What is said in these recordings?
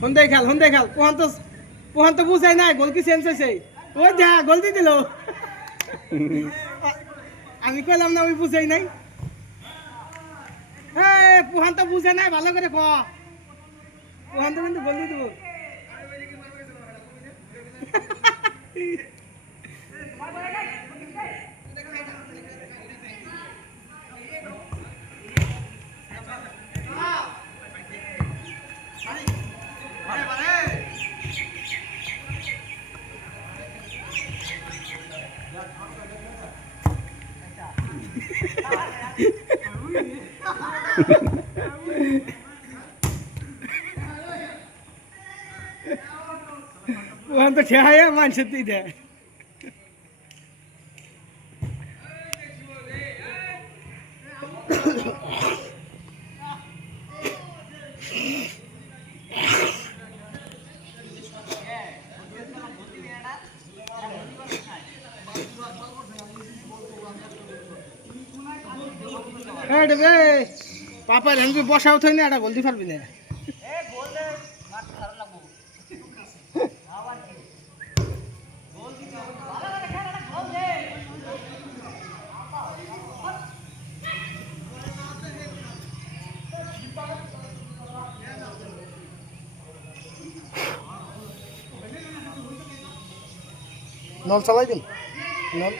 হন্দে খেল পোহান তো বুঝাই নাই গোল কি চেঞ্জ হয়েছে ওই যা গোল দিয়ে দিল আমি কইলাম না ওই বুঝাই নাই পোহান তো বুঝে নাই ভালো করে পোহান তো কিন্তু গোল দিয়ে দেবো পোহান তো খেয়ে মানুষের দিয়ে দেয় পাপা রেঞ্জে বসাও থই না এটা বলতে পারবি না নল চালাই দিন নল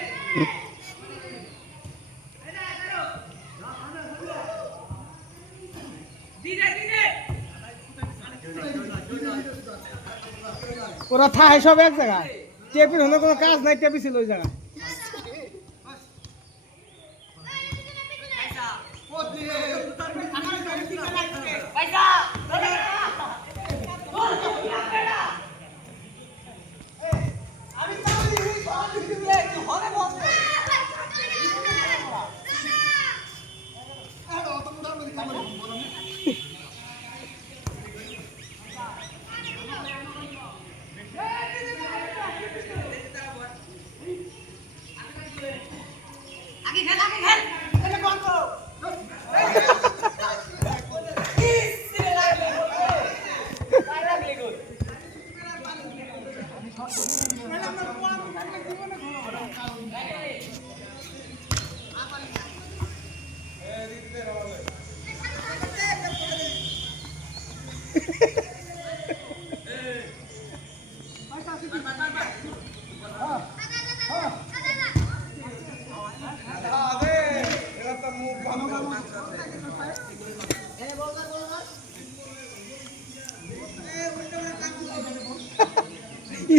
ওরা থাই সব এক জায়গায় টেপির হলে কোনো কাজ নাই টেপি ছিল ওই জায়গায়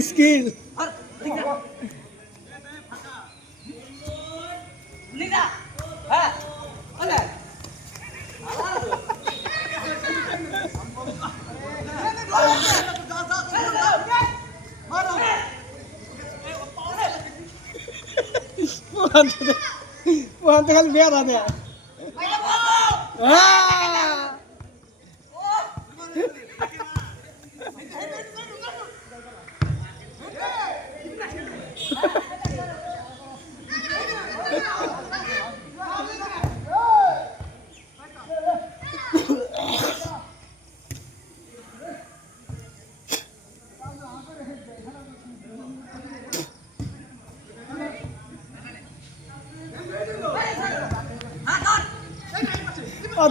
skill Puhan tinggal biar ada.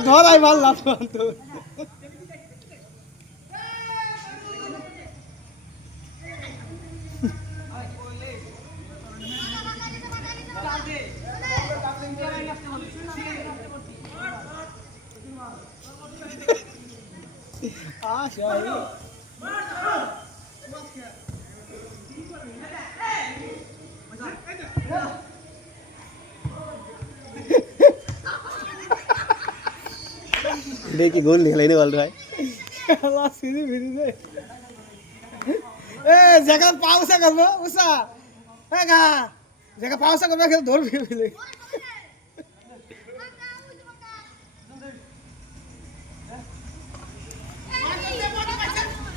ধরাই ভাল লাভ তো देखिए गोल निकलने वाला है अल्लाह सीधी सीधी से ए जगह पावसा करबो उसा ए गा जगह पावसा करबो खेल धर फिले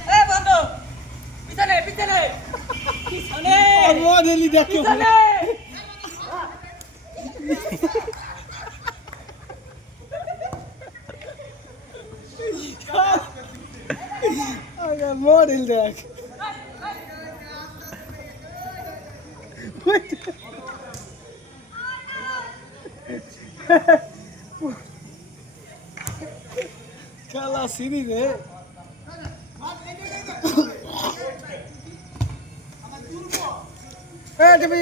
ए बंदो पिछले पिछले पिछले वो दिल्ली देखो पिछले अगर মডেল দেখ খেলা সিরি রে টিভি